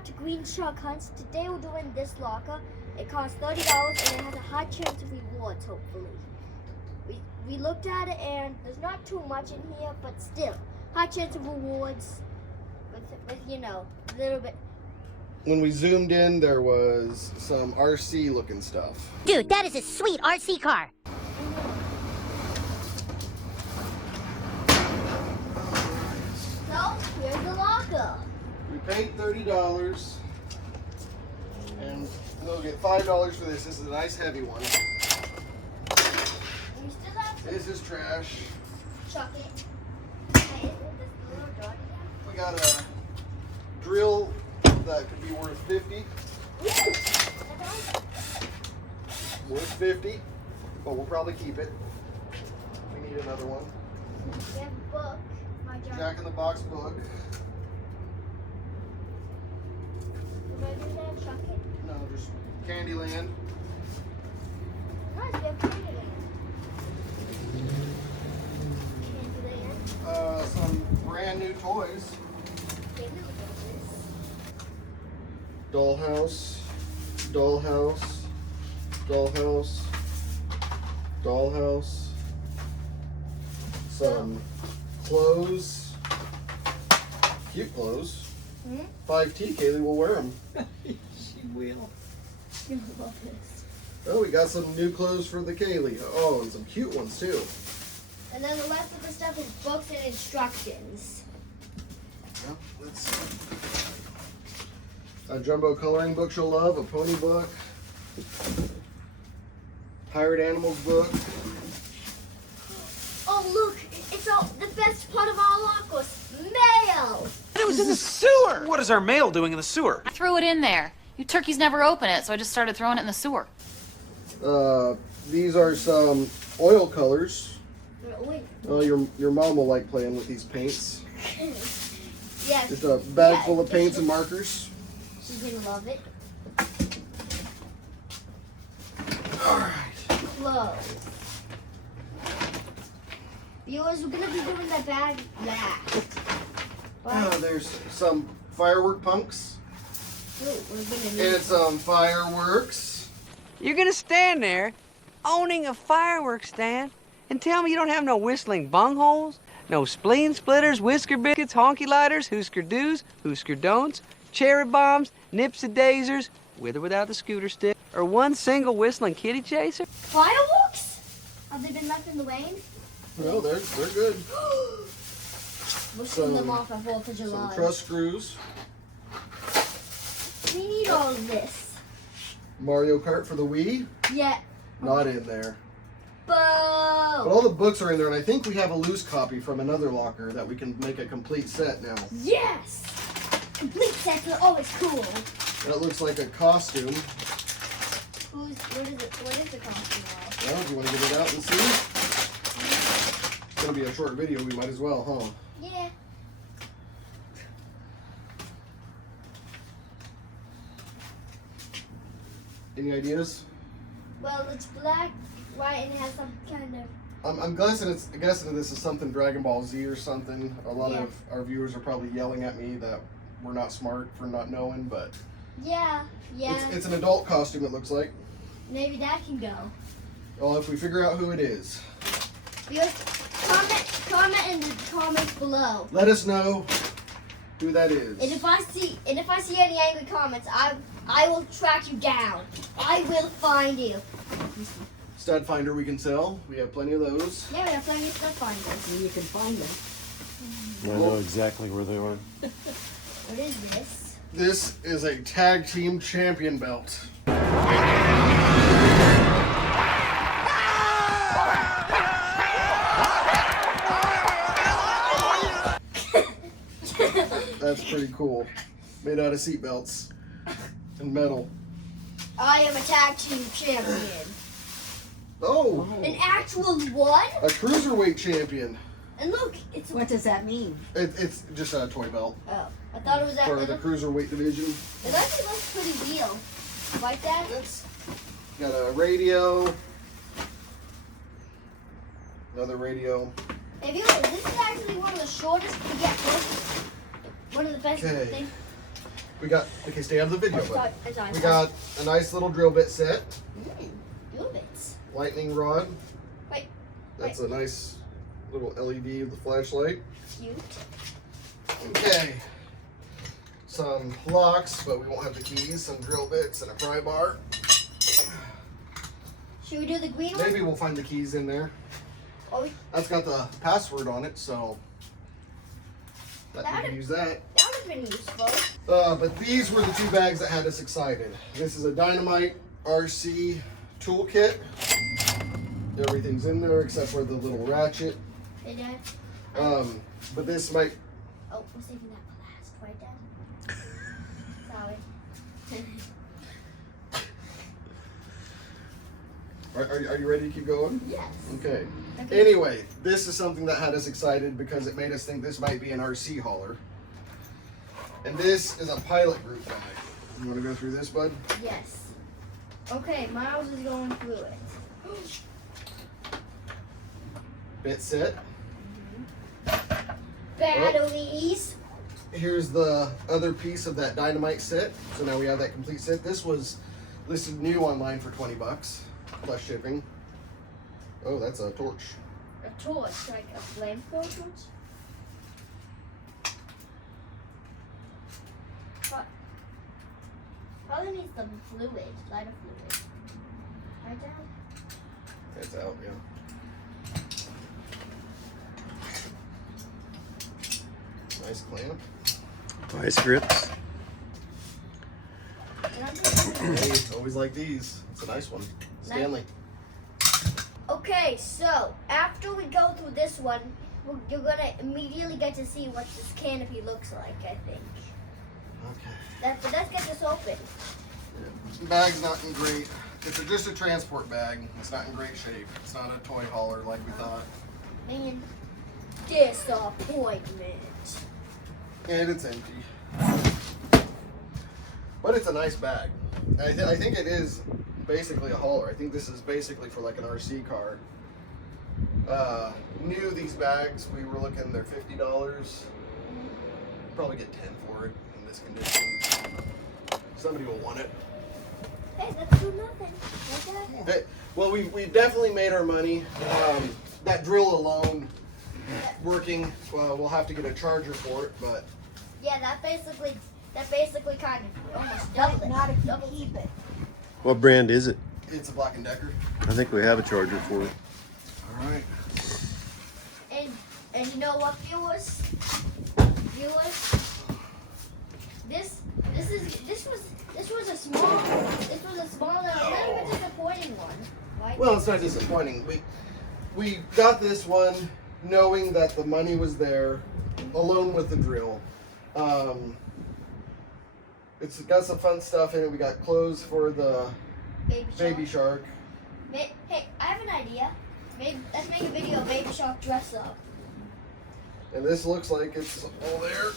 back to Green Shark Hunts. Today we're doing this locker. It costs $30 and it has a high chance of rewards, hopefully. We looked at it and there's not too much in here, but still, high chance of rewards with you know, a little bit. When we zoomed in, there was some RC looking stuff. Dude, that is a sweet RC car. So, here's the locker. We paid $30 and we'll get $5 for this. This is a nice heavy one. And we still have some This is trash. chuck it. Hey, isn't this little dog again? We got a drill that could be worth 50. Worth 50, but we'll probably keep it. We need another one. We have a book. My job. Jack in the Box book. We're gonna do that, chuck it. No, just Candyland. Nice, we have Candyland. Candyland. Some brand new toys. Okay, we look at this. Dollhouse, dollhouse, dollhouse, dollhouse. Some clothes, cute clothes. 5T, Kaylee will wear them. She will. You love this. Oh, we got some new clothes for the Kaylee. Oh, and some cute ones too. And then the rest of the stuff is books and instructions. Well, let's see. A jumbo coloring book she'll love, a pony book, Pirate Animals book. Oh, look, it's all the best part of our lockers, mail. It was in the sewer! What is our mail doing in the sewer? I threw it in there. You turkeys never open it, so I just started throwing it in the sewer. These are some oil colors. Wait. Your mom will like playing with these paints. Yes. Just a bag Yeah, full of paints and markers. She's gonna love it. Alright. Clothes. Viewers, we're gonna be doing that bag Oh, there's some firework punks Ooh, we're gonna need and some fireworks. You're gonna stand there, owning a fireworks stand, and tell me you don't have no whistling bungholes, no spleen splitters, whisker biscuits, honky lighters, hoosker do's, hoosker don'ts, cherry bombs, nipsy-daisers, with or without the scooter stick, or one single whistling kitty chaser? fireworks? Have they been left in the rain? No, they're good. We'll send them off at 4th of Some July. truss screws. We need all of this. Mario Kart for the Wii. Yeah. Not in there. Boo! But all the books are in there, and I think we have a loose copy from another locker that we can make a complete set now. Yes! Complete sets are always cool. That looks like a costume. What is the costume of? Well, do you want to get it out and see? It's going to be a short video, we might as well, huh? Yeah. Any ideas? Well, it's black, white, and it has some kind of... I'm guessing this is something Dragon Ball Z or something. A lot Yeah. of our viewers are probably yelling at me that we're not smart for not knowing, but Yeah. it's an adult costume, it looks like. Maybe that can go. Well, if we figure out who it is, Because comment in the comments below. let us know who that is. And if I see any angry comments, I will track you down. I will find you. Stud finder we can sell. We have plenty of those. Yeah, we have plenty of stuff finders. And you can find them. I know exactly where they are. What is this? This is a tag team champion belt. That's pretty cool. Made out of seat belts and metal. I am a tag team champion. Oh, An actual one? a cruiserweight champion. And look, it's... What does that mean? It's just a toy belt Oh, I thought it was that for the little... cruiserweight division. It actually looks pretty real. Like that? It's got a radio, another radio. Hey, viewers, this is actually one of the shortest to get books. One of the best Okay. things. We got, okay, stay out of the video, Oh, but sorry. we got a nice little drill bit set. Drill bits. Lightning rod. Wait. That's a nice little LED with the flashlight. Cute. Okay. Some locks, but we won't have the keys. Some drill bits and a pry bar. Should we do the green one? Maybe we'll find the keys in there. Oh, That's got the password on it, so we can use that. that would have been useful. But these were the two bags that had us excited. This is a Dynamite RC toolkit. Everything's in there except for the little ratchet. Hey, Dad. But this might. Oh, we're saving that for last, right, Dad? Sorry. Are you ready to keep going? Yes. Okay. Anyway, this is something that had us excited because it made us think this might be an RC hauler. And this is a pilot group bag. You want to go through this, bud? Yes. Okay, Miles is going through it. Bit set. Batteries. Here's the other piece of that Dynamite set. So now we have that complete set. This was listed new online for 20 bucks plus shipping. Oh, that's a torch. A torch, like a flamethrower torch. But probably needs some fluid, lighter fluid. Right, Dad? It's out, yeah. Nice clamp. Vice grips. And I'm just Hey, always like these. It's a nice one. Stanley. Okay, so after we go through this one, you're gonna immediately get to see what this canopy looks like, I think. Okay. But let's get this open. Bag's not in great. It's just a transport bag. It's not in great shape. It's not a toy hauler like we thought. Man, disappointment. And it's empty. But it's a nice bag. I think it is basically a hauler. I think this is basically for like an RC car. New these bags, we were looking, they're $50. Probably get 10 for it in this condition. Somebody will want it. Hey, that's do nothing. Like that. Hey, well, we definitely made our money. That drill alone working, we'll have to get a charger for it, but Yeah, that basically kind of almost doubled it. Not if you keep it. What brand is it? it's a Black & Decker. I think we have a charger for it. All right. And you know what, viewers? This was a small a little bit disappointing one, right? Well, it's not disappointing. We got this one knowing that the money was there, alone with the drill. It's got some fun stuff in it. We got clothes for the baby shark. Hey, I have an idea. Let's make a video of Baby Shark dress up. And this looks like it's all there.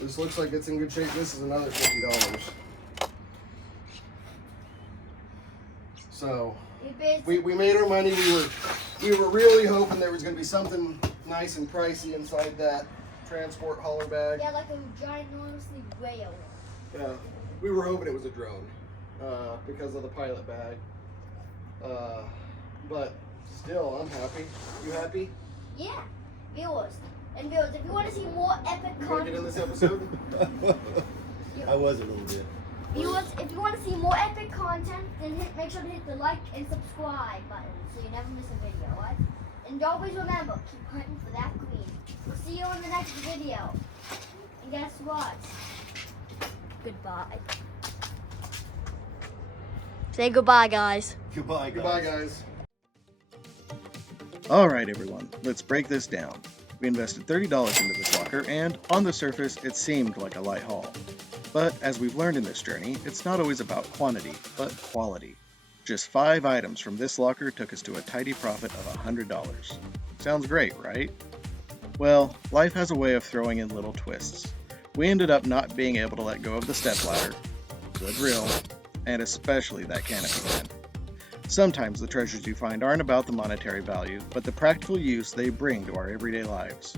This looks like it's in good shape. This is another $50. So we made our money. We were really hoping there was going to be something nice and pricey inside that transport hauler bag. Yeah, like a ginormously whale. Yeah, we were hoping it was a drone because of the pilot bag. But still, I'm happy. You happy? Yeah, viewers, if you want to see more epic You want to content, get in this episode? I was a little bit. viewers, if you want to see more epic content, then make sure to hit the like and subscribe button so you never miss a video, right? And always remember, keep hunting for that queen. We'll see you in the next video. And guess what? Goodbye. Say goodbye, guys. Goodbye, guys. Goodbye, guys. Alright everyone, let's break this down. We invested $30 into this locker, and on the surface it seemed like a light haul. But as we've learned in this journey, it's not always about quantity, but quality. Just 5 items from this locker took us to a tidy profit of $100. Sounds great, right? Well, life has a way of throwing in little twists. We ended up not being able to let go of the stepladder, the drill, and especially that canopy pen. Sometimes the treasures you find aren't about the monetary value, but the practical use they bring to our everyday lives.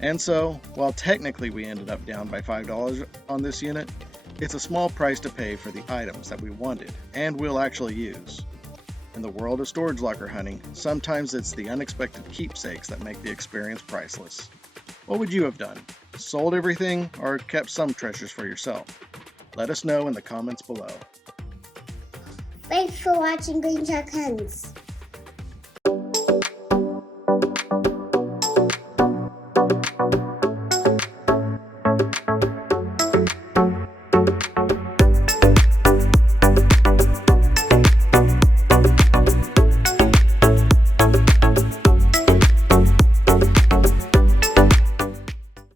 And so, while technically we ended up down by $5 on this unit, it's a small price to pay for the items that we wanted and will actually use. In the world of storage locker hunting, sometimes it's the unexpected keepsakes that make the experience priceless. What would you have done? Sold everything or kept some treasures for yourself? Let us know in the comments below. Thanks for watching Green Shark Hunts.